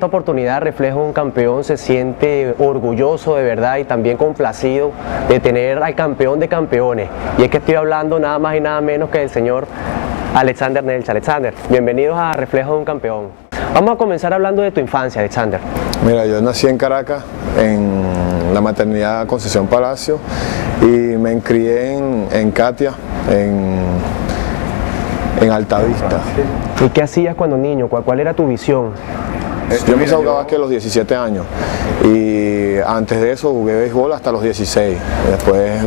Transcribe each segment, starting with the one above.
esta oportunidad Reflejo un Campeón se siente orgulloso de verdad y también complacido de tener al campeón de campeones. Y es que estoy hablando nada más y nada menos que del señor Alexander Nelcha. Alexander, bienvenidos a Reflejo de un Campeón. Vamos a comenzar hablando de tu infancia, Alexander. Mira, yo nací en Caracas, en la maternidad Concepción Palacio, y me crié en Catia, en Altavista. ¿Y qué hacías cuando niño? ¿Cuál era tu visión? Yo empecé a jugar básquet a los 17 años y antes de eso jugué béisbol hasta los 16. Después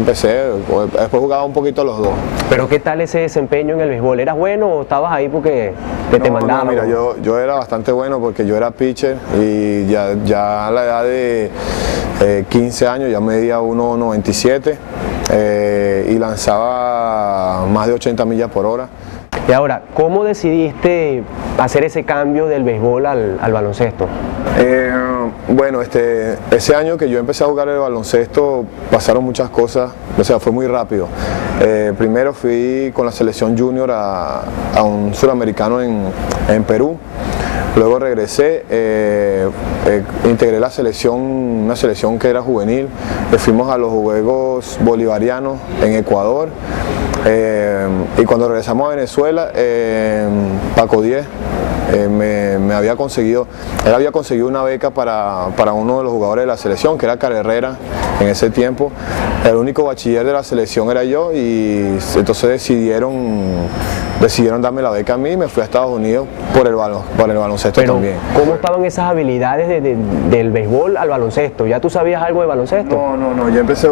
jugaba un poquito a los dos. ¿Pero qué tal ese desempeño en el béisbol? ¿Eras bueno o estabas ahí porque te mandaban? No, mira, yo era bastante bueno porque yo era pitcher y ya a la edad de 15 años ya medía 1.97 y lanzaba más de 80 millas por hora. Y ahora, ¿cómo decidiste hacer ese cambio del béisbol al baloncesto? Bueno, ese año que yo empecé a jugar el baloncesto pasaron muchas cosas, o sea, fue muy rápido. Primero fui con la selección junior a un suramericano en Perú. Luego regresé, integré la selección, una selección que era juvenil, fuimos a los Juegos Bolivarianos en Ecuador y cuando regresamos a Venezuela, Paco Díez él había conseguido una beca para uno de los jugadores de la selección, que era Cara Herrera en ese tiempo. El único bachiller de la selección era yo y entonces decidieron darme la beca a mí y me fui a Estados Unidos por el baloncesto. Pero, también. ¿cómo estaban esas habilidades del béisbol al baloncesto? ¿Ya tú sabías algo de baloncesto? No, yo empecé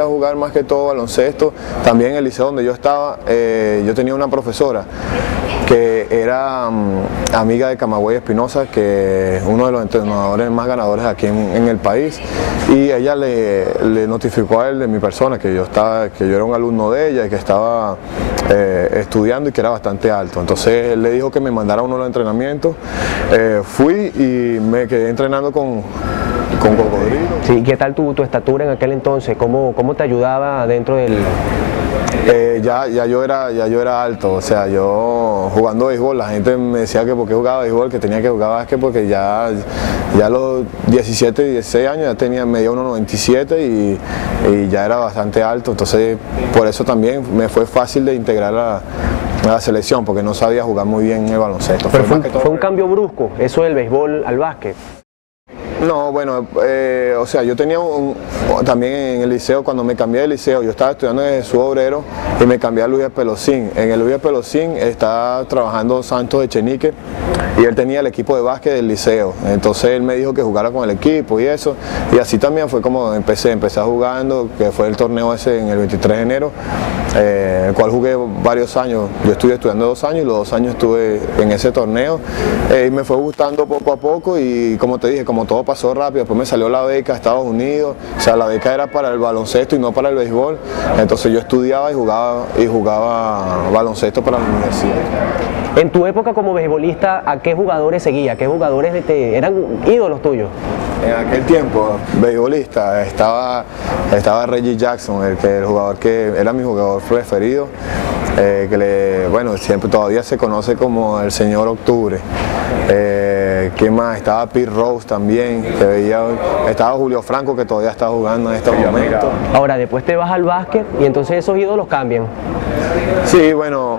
a jugar más que todo baloncesto. También en el liceo donde yo estaba, yo tenía una profesora que era amiga de Camagüey Espinosa, que es uno de los entrenadores más ganadores aquí en el país, y ella le notificó a él de mi persona, que yo era un alumno de ella y que estaba estudiando y que era bastante alto. Entonces él le dijo que me mandara uno de los entrenamientos, fui y me quedé entrenando con Cocodrilo. Sí, ¿qué tal tu estatura en aquel entonces? ¿Cómo te ayudaba dentro del...? Ya yo era alto, o sea, yo jugando béisbol, la gente me decía que porque jugaba béisbol, que tenía que jugar básquet, porque ya a los 17, 16 años ya medía 1.97 y ya era bastante alto, entonces por eso también me fue fácil de integrar a la selección, porque no sabía jugar muy bien el baloncesto. Pero fue un cambio brusco, eso del béisbol al básquet. No, bueno, o sea, yo tenía también en el liceo, cuando me cambié de liceo, yo estaba estudiando en Jesús Obrero y me cambié a Luis Pelosín. En el Luis Pelosín estaba trabajando Santos Echenique y él tenía el equipo de básquet del liceo. Entonces él me dijo que jugara con el equipo y eso. Y así también fue como empecé jugando, que fue el torneo ese en el 23 de enero, el cual jugué varios años. Yo estuve estudiando 2 años y los 2 años estuve en ese torneo. Y me fue gustando poco a poco y como te dije, como todo pasó rápido, después me salió la beca a Estados Unidos, o sea, la beca era para el baloncesto y no para el béisbol, entonces yo estudiaba y jugaba baloncesto para la universidad. En tu época como beisbolista, ¿a qué jugadores seguía? ¿Qué jugadores eran ídolos tuyos? En aquel tiempo, beisbolista, estaba Reggie Jackson, el jugador que era mi jugador preferido, bueno, siempre todavía se conoce como el señor Octubre. ¿Qué más? Estaba Pete Rose también, estaba Julio Franco, que todavía está jugando en estos momentos. Ahora, después te vas al básquet y entonces esos ídolos cambian. Sí, bueno,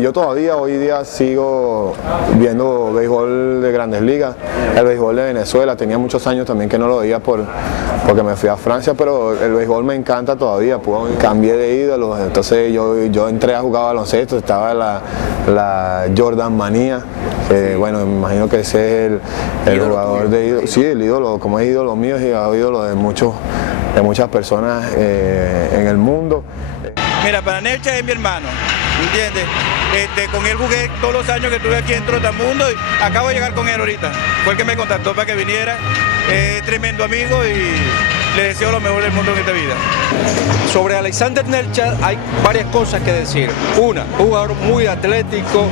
yo todavía hoy día sigo viendo béisbol de Grandes Ligas, el béisbol de Venezuela. Tenía muchos años también que no lo veía porque me fui a Francia, pero el béisbol me encanta todavía. Cambié de ídolos, entonces yo entré a jugar baloncesto, estaba la Jordan Manía, que bueno, me imagino que ese es el jugador de ídolo. Sí, el ídolo, como es ídolo mío, es ídolo de muchas personas en el mundo. Mira, para Nelcha es mi hermano, ¿entiendes? Con él jugué todos los años que estuve aquí en Trotamundo y acabo de llegar con él ahorita. Fue el que me contactó para que viniera, tremendo amigo y le deseo lo mejor del mundo en esta vida. Sobre Alexander Nelcha hay varias cosas que decir. Una, un jugador muy atlético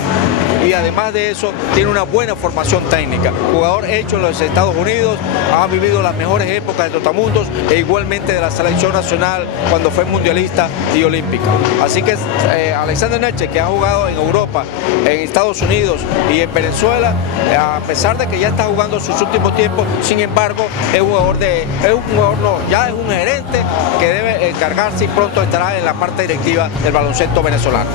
y además de eso tiene una buena formación técnica. Jugador hecho en los Estados Unidos, ha vivido las mejores épocas de Trotamundos e igualmente de la selección nacional cuando fue mundialista y olímpica. Así que Alexander Nelcha, que ha jugado en Europa, en Estados Unidos y en Venezuela, a pesar de que ya está jugando sus últimos tiempos, sin embargo es un jugador ya es un gerente que debe encargarse y pronto estará en la parte directiva del baloncesto venezolano.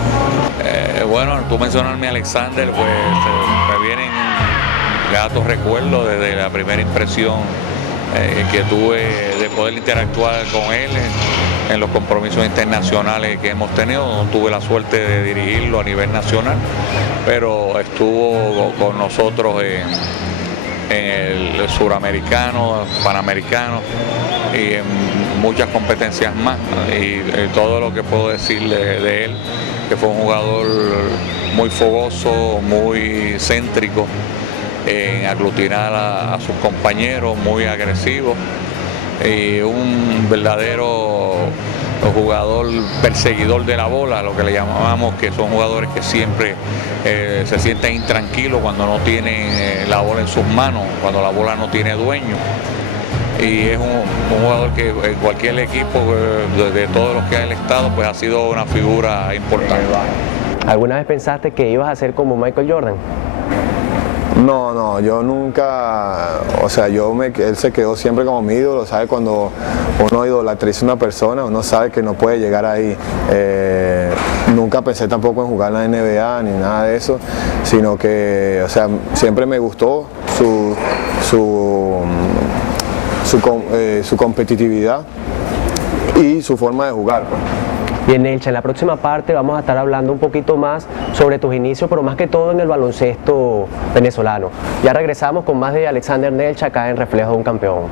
Bueno, tú mencionarme a Alexander, pues me vienen gratos recuerdos desde la primera impresión que tuve de poder interactuar con él en los compromisos internacionales que hemos tenido. No tuve la suerte de dirigirlo a nivel nacional, pero estuvo con nosotros en el suramericano, panamericano y en muchas competencias más, y todo lo que puedo decir de él, que fue un jugador muy fogoso, muy céntrico en aglutinar a sus compañeros, muy agresivo y un verdadero jugador perseguidor de la bola, lo que le llamamos, que son jugadores que siempre se sienten intranquilos cuando no tienen la bola en sus manos, cuando la bola no tiene dueño. Y es un jugador que en cualquier equipo de todos los que hay en el estado, pues ha sido una figura importante. ¿Alguna vez pensaste que ibas a ser como Michael Jordan? No, yo nunca, o sea, él se quedó siempre como mi ídolo, ¿sabes? Cuando uno idolatriza a una persona, uno sabe que no puede llegar ahí. Nunca pensé tampoco en jugar en la NBA ni nada de eso, sino que, o sea, siempre me gustó su competitividad y su forma de jugar. Bien, Nelcha, en la próxima parte vamos a estar hablando un poquito más sobre tus inicios, pero más que todo en el baloncesto venezolano. Ya regresamos con más de Alexander Nelcha acá en Reflejo de un Campeón.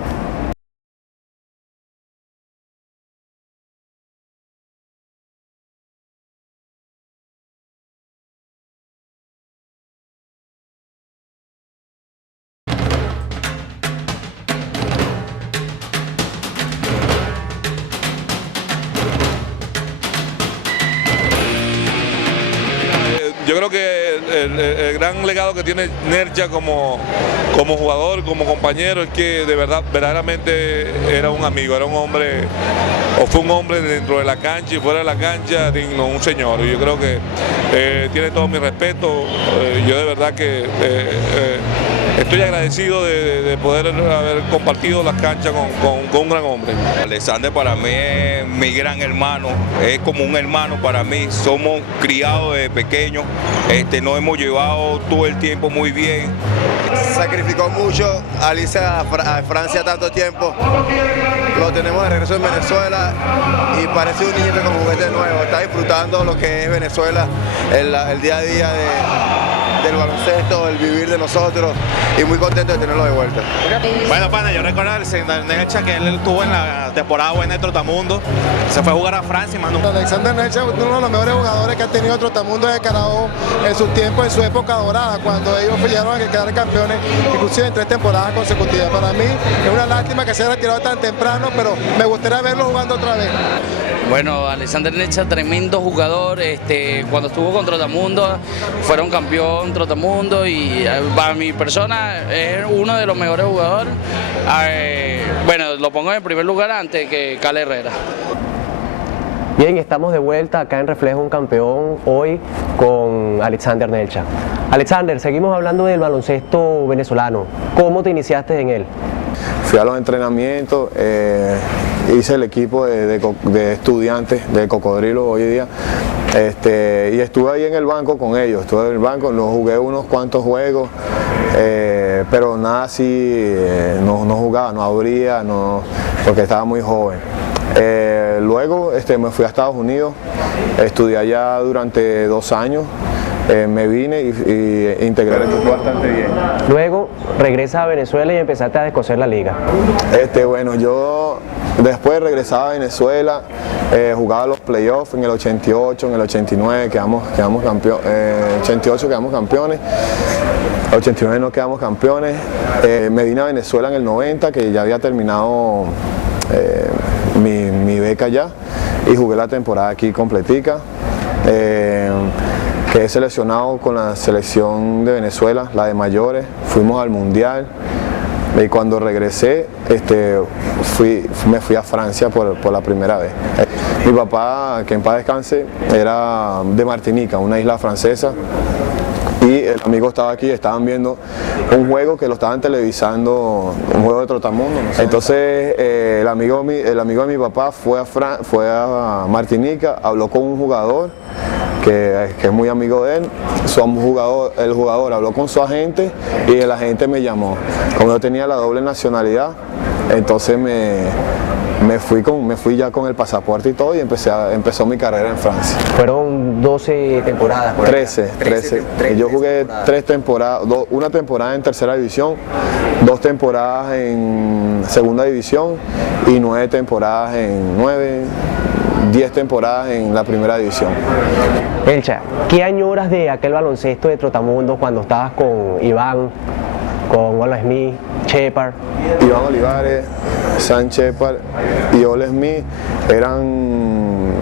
Yo creo que el gran legado que tiene Nelcha como jugador, como compañero, es que verdaderamente era un amigo, era un hombre, o fue un hombre dentro de la cancha y fuera de la cancha, digno, un señor. Y yo creo que tiene todo mi respeto. Yo de verdad que estoy agradecido de poder haber compartido las canchas con un gran hombre. Alexander para mí es mi gran hermano, es como un hermano para mí. Somos criados desde pequeños, nos hemos llevado todo el tiempo muy bien. Sacrificó mucho al irse a Francia tanto tiempo. Lo tenemos de regreso en Venezuela y parece un niñito con juguete nuevo. Está disfrutando lo que es Venezuela, el día a día del baloncesto, el vivir de nosotros, y muy contento de tenerlo de vuelta. Bueno, pana, yo recuerdo al Nelcha que él estuvo en la temporada buena de Trotamundo, se fue a jugar a Francia y mandó. Alexander Nelcha es uno de los mejores jugadores que ha tenido Trotamundo de Carabobo en su tiempo, en su época dorada, cuando ellos llegaron a quedar campeones, inclusive en 3 temporadas consecutivas. Para mí es una lástima que se haya retirado tan temprano, pero me gustaría verlo jugando otra vez. Bueno, Alexander Nelcha, tremendo jugador, cuando estuvo con Trotamundo, fueron campeón Trotamundo y para mi persona es uno de los mejores jugadores. Bueno, lo pongo en primer lugar antes que Cale Herrera. Bien, estamos de vuelta acá en Reflejo un Campeón, hoy con Alexander Nelcha. Alexander, seguimos hablando del baloncesto venezolano. ¿Cómo te iniciaste en él? Fui a los entrenamientos, hice el equipo de estudiantes de Cocodrilo hoy día, y estuve ahí en el banco con ellos, estuve en el banco, no jugué unos cuantos juegos, pero nada así, no jugaba, no abría, porque estaba muy joven. Luego me fui a Estados Unidos, estudié allá durante 2 años, me vine y integré el equipo bastante bien. Luego regresas a Venezuela y empezaste a descoser la liga. Bueno, yo después regresaba a Venezuela, jugaba los playoffs en el 88, en el 89 quedamos campeones, 88 quedamos campeones, 89 no quedamos campeones, me vine a Venezuela en el 90, que ya había terminado mi beca allá y jugué la temporada aquí completica. Quedé seleccionado con la selección de Venezuela, la de mayores, fuimos al mundial y cuando regresé me fui a Francia por la primera vez. Mi papá, que en paz descanse, era de Martinica, una isla francesa, y el amigo estaba aquí, estaban viendo un juego que lo estaban televisando, un juego de trotamundo, no sé. Entonces el amigo de mi papá fue a Martinica, habló con un jugador que es muy amigo de él, el jugador habló con su agente y el agente me llamó. Como yo tenía la doble nacionalidad, entonces me fui ya con el pasaporte y todo y empezó mi carrera en Francia. Fueron 12 temporadas. 13. Yo jugué 3 temporadas, una temporada en tercera división, 2 temporadas en segunda división y 9 temporadas en 10 temporadas en la primera división. Elcha, ¿qué añoras de aquel baloncesto de Trotamundo cuando estabas con Iván, con Ole Smith, Shepard? Iván Olivares, Sam Shepard y Ole Smith eran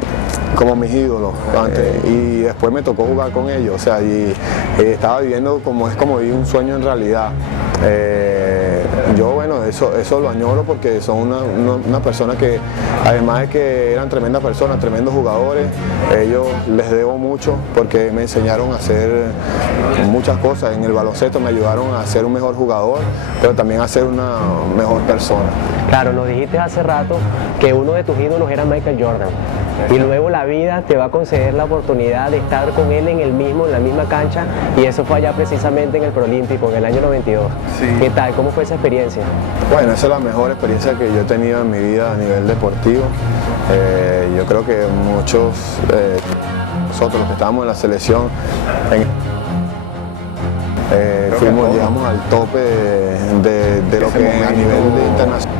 como mis ídolos antes, y después me tocó jugar con ellos, o sea, y estaba viviendo como vivir un sueño en realidad. Yo, bueno, eso lo añoro porque son una persona que, además de que eran tremendas personas, tremendos jugadores, ellos les debo mucho porque me enseñaron a hacer muchas cosas en el baloncesto, me ayudaron a ser un mejor jugador, pero también a ser una mejor persona. Claro, nos dijiste hace rato que uno de tus ídolos era Michael Jordan y luego la vida te va a conceder la oportunidad de estar con él en la misma cancha, y eso fue allá precisamente en el Prolímpico en el año 92. Sí. ¿Qué tal? ¿Cómo fue esa experiencia? Bueno, esa es la mejor experiencia que yo he tenido en mi vida a nivel deportivo. Yo creo que muchos, nosotros los que estábamos en la selección, llegamos al tope de lo que a nivel internacional.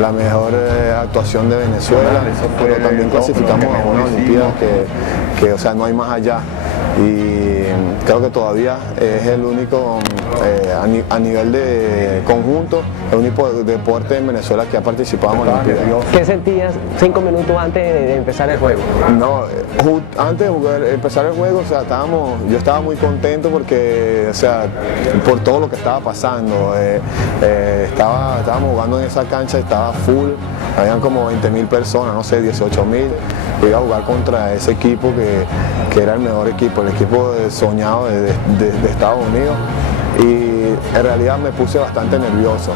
La mejor actuación de Venezuela, pero también clasificamos a una Olimpiada que o sea, no hay más allá. Y creo que todavía es el único, a nivel de conjunto, el único deporte en Venezuela que ha participado en Olimpiadas. ¿Qué sentías 5 minutos antes de empezar el juego? No, antes de empezar el juego, o sea, yo estaba muy contento porque, o sea, por todo lo que estaba pasando. Estábamos jugando en esa cancha, estaba full, habían como 20.000 personas, no sé, 18.000. Iba a jugar contra ese equipo que era el mejor equipo, el equipo soñado de Estados Unidos, y en realidad me puse bastante nervioso.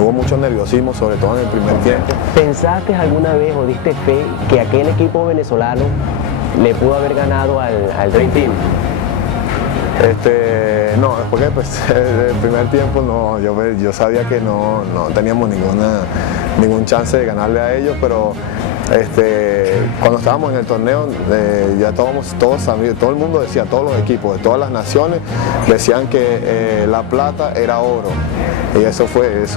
Hubo mucho nerviosismo, sobre todo en el primer tiempo. ¿Pensaste alguna vez o diste fe que aquel equipo venezolano le pudo haber ganado al Dream Team? No, después que empecé el primer tiempo no, yo sabía que no teníamos ningún chance de ganarle a ellos, pero cuando estábamos en el torneo ya todos sabíamos, todo el mundo decía, todos los equipos de todas las naciones decían que la plata era oro, y eso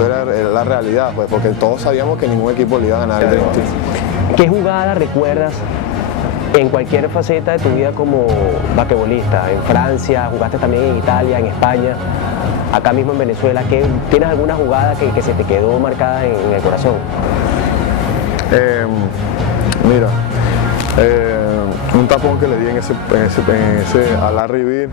era la realidad, pues, porque todos sabíamos que ningún equipo le iba a ganar el Dream Team. ¿Qué jugada recuerdas en cualquier faceta de tu vida como basquetbolista? En Francia, jugaste también en Italia, en España, acá mismo en Venezuela. ¿Tienes alguna jugada que se te quedó marcada en el corazón? Mira, un tapón que le di a Larry Bird,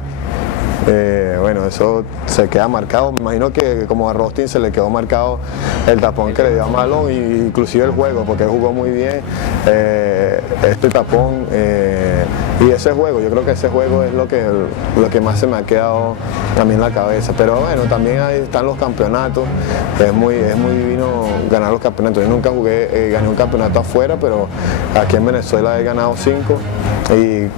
bueno, eso se queda marcado. Me imagino que como a Rostin se le quedó marcado el tapón que le dio a Malone, y inclusive el juego, porque él jugó muy bien este tapón y ese juego. Yo creo que ese juego es lo que más se me ha quedado a mí en la cabeza. Pero bueno, también ahí están los campeonatos. Es muy divino ganar los campeonatos. Yo nunca gané un campeonato afuera, pero aquí en Venezuela he ganado 5, y